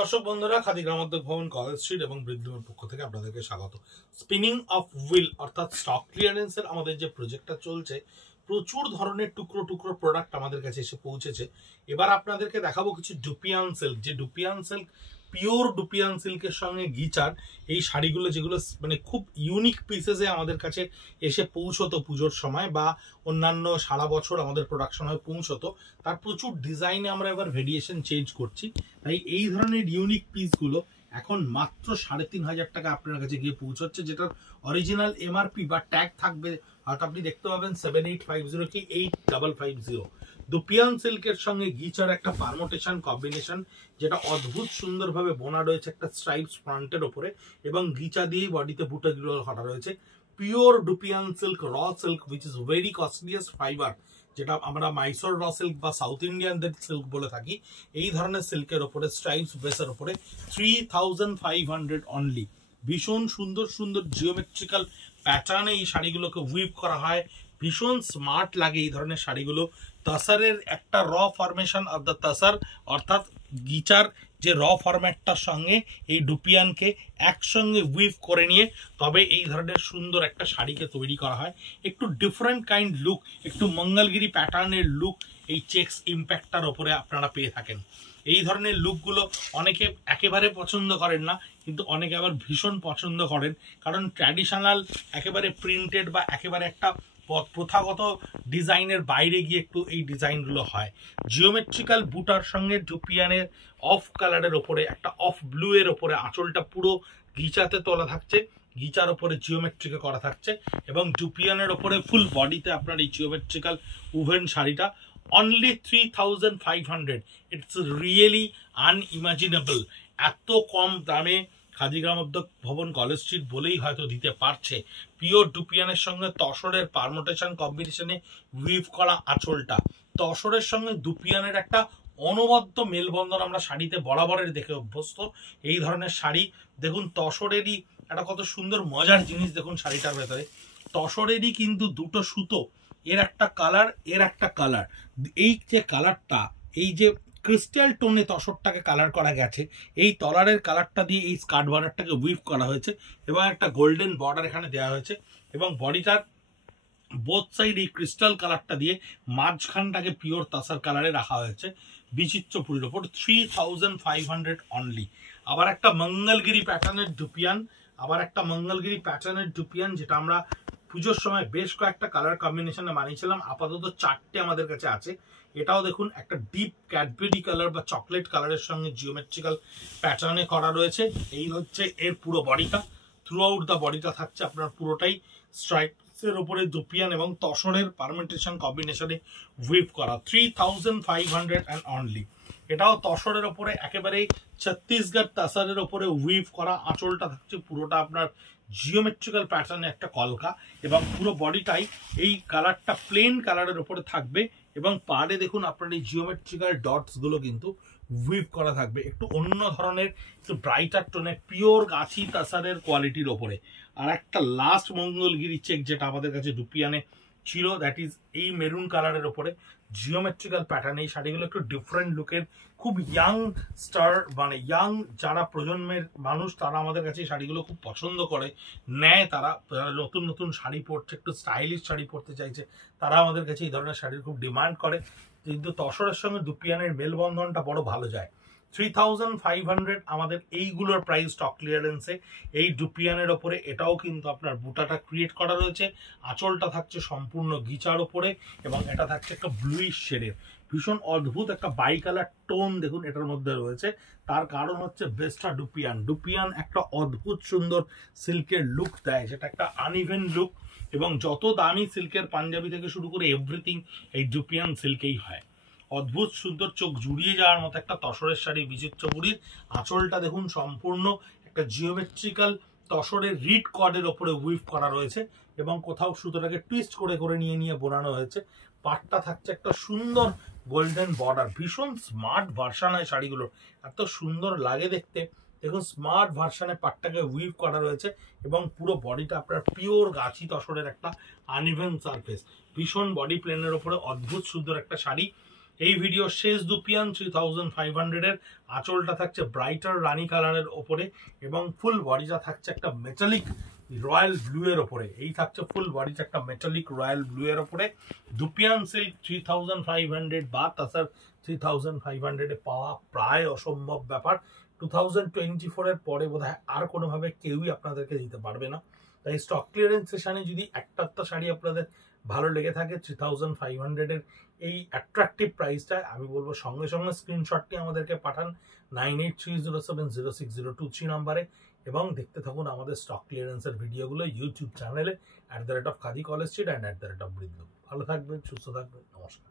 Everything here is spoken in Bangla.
দর্শক বন্ধুরা, খাদি গ্রামোদ্যোগ ভবন, কলেজ স্ট্রিট এবং বৃদ্ধিমের পক্ষ থেকে আপনাদেরকে স্বাগত। স্পিনিং অফ হুইল অর্থাৎ স্টক ক্লিয়ারেন্সের আমাদের যে প্রজেক্টটা চলছে, প্রচুর ধরনের টুকরো টুকরো প্রোডাক্ট আমাদের কাছে এসে পৌঁছেছে। এবার আপনাদেরকে দেখাবো কিছু ডুপিয়ান সিল্ক, যে ডুপিয়ান সিল্ক পিওর ডুপিয়ান সিল্কের সঙ্গে গিচার এই শাড়িগুলো, যেগুলো মানে খুব ইউনিক পিসেসে আমাদের কাছে এসে পৌঁছতো পুজোর সময় বা অন্যান্য সারা বছর আমাদের প্রোডাকশন হয়ে পৌঁছতো। তার প্রচুর ডিজাইনে আমরা এবার ভেরিয়েশন চেঞ্জ করছি। তাই এই ধরনের ইউনিক পিসগুলো এখন মাত্র ৩,৫০০ টাকা আপনার কাছে গিয়ে পৌঁছচ্ছে, যেটার অরিজিনাল এমআরপি বা ট্যাগ থাকবে। হয়তো আপনি দেখতে পাবেন 7850 কি 8550। ডুপিয়ান সিল্কের সঙ্গে গিচার একটা পারমোটেশন কম্বিনেশন, যেটা অদ্ভুত সুন্দরভাবে বোনা রয়েছে একটা স্ট্রাইপস ফ্রন্টের ওপরে, এবং গিচা দিয়ে বডিতে বুটাগুলো করা রয়েছে। Pure dupion silk, raw silk, which is very costliest fibre, যেটা আমরা মাইসোর র সিল্ক বা সাউথ ইন্ডিয়ানদের সিল্ক বলে থাকি। এই ধরনের সিল্কের ওপরে স্ট্রাইপস বেসের ওপরে 3500 অনলি। ভীষণ সুন্দর সুন্দর জিওমেট্রিক্যাল প্যাটার্নে এই শাড়িগুলোকে উইভ করা হয়। ভীষণ স্মার্ট লাগে এই ধরনের শাড়িগুলো। তাসারের একটা র ফরমেশন অফ দ্য তাসার, অর্থাৎ গিচার যে র ফরম্যাটটার সঙ্গে এই ডুপিয়ানকে একসঙ্গে উইভ করে নিয়ে তবে এই ধরনের সুন্দর একটা শাড়িকে তৈরি করা হয়। একটু ডিফারেন্ট কাইন্ড লুক, একটু মঙ্গলগিরি প্যাটার্নের লুক এই চেক্স ইম্প্যাক্টটার ওপরে আপনারা পেয়ে থাকেন। এই ধরনের লুকগুলো অনেকে একেবারে পছন্দ করেন না, কিন্তু অনেকে আবার ভীষণ পছন্দ করেন, কারণ ট্র্যাডিশনাল একেবারে প্রিন্টেড বা একেবারে একটা প্রথাগত ডিজাইনের বাইরে গিয়ে একটু এই ডিজাইনগুলো হয়। জিওমেট্রিক্যাল বুটার সঙ্গে ডুপিয়ানের অফ কালারের ওপরে একটা অফ ব্লু এর ওপরে আঁচলটা পুরো গিচাতে তোলা থাকছে, গিচার ওপরে জিওমেট্রিকে করা থাকছে, এবং ডুপিয়ানের ওপরে ফুল বডিতে আপনার এই জিওমেট্রিক্যাল উভেন শাড়িটা অনলি 3500। It's really unimaginable. এত কম দামে খাদি গ্রামোদ্যোগ ভবন, কলেজ স্ট্রিট বলেই হয়তো দিতে পারছে। পিওর ডুপিয়ানের সঙ্গে তসরের পারমোটেশন কম্বিনেশনে উইভ করা আঁচলটা, তসরের সঙ্গে ডুপিয়ানের একটা অনবদ্য মেলবন্ধন আমরা শাড়িতে বরাবরের দেখে অভ্যস্ত। এই ধরনের শাড়ি দেখুন, তসরেরই একটা কত সুন্দর মজার জিনিস। দেখুন শাড়িটার ভেতরে তসরেরই কিন্তু দুটো সুতো, এর একটা কালার, এর একটা কালার। এই যে কালারটা, এই যে ক্রিস্টাল টোনে তসরটাকে কালার করা গেছে, এই তলারের কালারটা দিয়ে এই স্কার্ট বর্ডারটাকে উইভ করা হয়েছে, এবং একটা গোল্ডেন বর্ডার এখানে দেওয়া হয়েছে, এবং বডিটার বোথ সাইড এই ক্রিস্টাল কালারটা দিয়ে মাঝখানটাকে পিওর তাসার কালারে রাখা হয়েছে বিচিত্র পুরীর ওপর। 3500 অনলি। আবার একটা মঙ্গলগিরি প্যাটার্নের ডুপিয়ান, যেটা আমরা পুজোর সময় বেশ কয়েকটা কালার কম্বিনেশনে বানিয়েছিলাম। আপাতত 4টে আমাদের কাছে আছে। এটাও দেখুন একটা ডিপ ক্যাডবেরি কালার বা চকলেট কালারের সঙ্গে জিওমেট্রিক্যাল প্যাটার্নে করা রয়েছে। এই হচ্ছে এর পুরো বডিটা। থ্রু আউট দ্য বডিটা থাকছে আপনার পুরোটাই স্ট্রাইপসের ওপরে ডুপিয়ান এবং তসরের পারমেন্টেশন কম্বিনেশনে উইভ করা। 3500 অনলি। এটাও তসরের ওপরে একেবারে ছত্তিশগড় তাসারের ওপরে উইভ করা। আঁচলটা থাকছে পুরোটা আপনার জিওমেট্রিক্যাল প্যাটার্নে একটা কলকা, এবং পুরো বডিটাই এই কালারটা প্লেন কালারের ওপরে থাকবে, এবং পাড়ে দেখুন আপনার এই জিওমেট্রিক্যাল ডটস গুলো কিন্তু উইভ করা থাকবে একটু অন্য ধরনের, একটু ব্রাইটার টোনে, পিওর গাছি তাসারের কোয়ালিটির ওপরে। আর একটা লাস্ট মঙ্গলগিরি চেক যেটা আমাদের কাছে ডুপিয়ানে ছিল, দ্যাট ইজ এই মেরুন কালারের ওপরে জিওমেট্রিক্যাল প্যাটার্ন। এই শাড়িগুলো একটু ডিফারেন্ট লুকের, খুব ইয়াং স্টার, মানে ইয়াং যারা প্রজন্মের মানুষ তারা আমাদের কাছে এই শাড়িগুলো খুব পছন্দ করে নেয়। তারা নতুন নতুন শাড়ি পরছে, একটু স্টাইলিশ শাড়ি পরতে চাইছে, তারা আমাদের কাছে এই ধরনের শাড়ির খুব ডিমান্ড করে। কিন্তু তসরের সঙ্গে ডুপিয়ানের মেলবন্ধনটা বড় ভালো যায়। 3500 আমাদের এইগুলোর প্রাইস স্টক ক্লিয়ারেন্সে। এই ডুপিয়ানের ওপরে এটাও কিন্তু আপনার বুটাটা ক্রিয়েট করা রয়েছে, আঁচলটা থাকছে সম্পূর্ণ গিচার ওপরে, এবং এটা থাকছে একটা ব্লুইশ শেডের। ভীষণ অদ্ভুত একটা বাই কালার টোন দেখুন এটার মধ্যে রয়েছে। তার কারণ হচ্ছে বেস্টা ডুপিয়ান একটা অদ্ভুত সুন্দর সিল্কের লুক দেয়, যেটা একটা আনইভেন লুক, এবং যত দামি সিল্কের পাঞ্জাবি থেকে শুরু করে এভরিথিং এই ডুপিয়ান সিল্কেই হয়। অদ্ভুত সুন্দর, চোখ জুড়িয়ে যাওয়ার মতো একটা তসরের শাড়ি বিচিত্রপুরীর। আঁচলটা দেখুন সম্পূর্ণ একটা জিওমেট্রিক্যাল তসরের রিড কর্ডের ওপরে উইভ করা রয়েছে, এবং কোথাও সুতোটাকে টুইস্ট করে করে নিয়ে বোনানো হয়েছে। পাটটা থাকছে একটা সুন্দর গোল্ডেন বর্ডার। ভীষণ স্মার্ট ভার্সন হয় শাড়িগুলোর, এত সুন্দর লাগে দেখতে। দেখুন স্মার্ট ভার্সনে পাটটাকে উইভ করা রয়েছে, এবং পুরো বডিটা আপনার পিওর গাছি তসরের একটা আনইভেন সারফেস। ভীষণ বডি প্লেনের ওপরে অদ্ভুত সুন্দর একটা শাড়ি। এই ভিডিও শেষ দুপিয়ান 3500 এর আঁচলটা থাকছে ব্রাইটার রানী কালারের ওপরে এবং ফুল বডিটা থাকছে একটা মেটালিক রয়্যাল ব্লু এর ওপরে। এই থাকছে ফুল বডিটা একটা মেটালিক রয়্যাল ব্লু এর ওপরে। দুপিয়ান সিল্ক 3500 বা তাসার 3500 এ পাওয়া প্রায় অসম্ভব ব্যাপার। 2024 এর পরে বোধহয় আর কোনোভাবে কেউই আপনাদেরকে দিতে পারবে না। তাই স্টক ক্লিয়ারেন্স সেশনে যদি একটা শাড়ি আপনাদের ভালো লেগে থাকে 3500 এর এই অ্যাট্রাকটিভ প্রাইসটায়, আমি বলবো সঙ্গে সঙ্গে স্ক্রিনশটটি আমাদেরকে পাঠান 9830706023 নাম্বারে এবং দেখতে থাকুন আমাদের স্টক ক্লিয়ারেন্সের ভিডিওগুলো ইউটিউব চ্যানেলে @Khadi College Street and @Bridlo। ভালো থাকবেন, সুস্থ থাকবেন, নমস্কার।